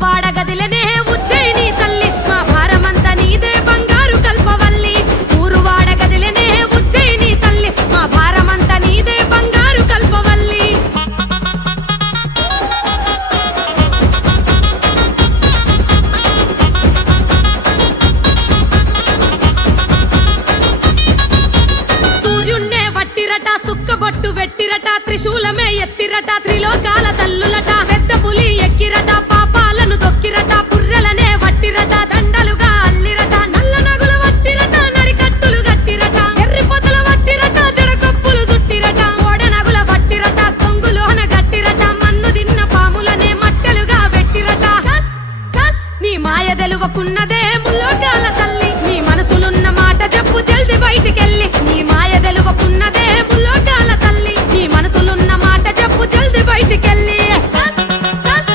ఊరువాడ గదిలనే ఉజ్జయిని తల్లి మా భారమంతా నీదే బంగారు కల్పవల్లి ఊరువాడ గదిలనే ఉజ్జయిని తల్లి మా భారమంతా నీదే బంగారు కల్పవల్లి సూర్యున్నే వట్టిరట సుక్కబొట్టు వెట్టిరట త్రిశూలమే ఎత్తిరట త్రిలోకాల తల్లులట పెద్ద పులి ఎక్కిరట పాపాలను దొక్కిరట పుర్రెలనే వట్టిరట దండలుగా అల్లిరట నల్ల నగుల వట్టిరట నడికట్టులు గట్టిరట ఎర్రి పొదల వట్టిరట జడకొప్పులు చుట్టిరట ఓడ నగుల వట్టిరట కొంగులోన గట్టిరట మన్ను దిన్న పాములనే మట్టెలుగా వెట్టిరట నీ మాయ తెలువకున్నదే ముల్లోకాల తల్లి నీ మనసులున్న మాట చెప్పు జల్ది బయటికెళ్ళి నీ మాయ తెలువకున్నదే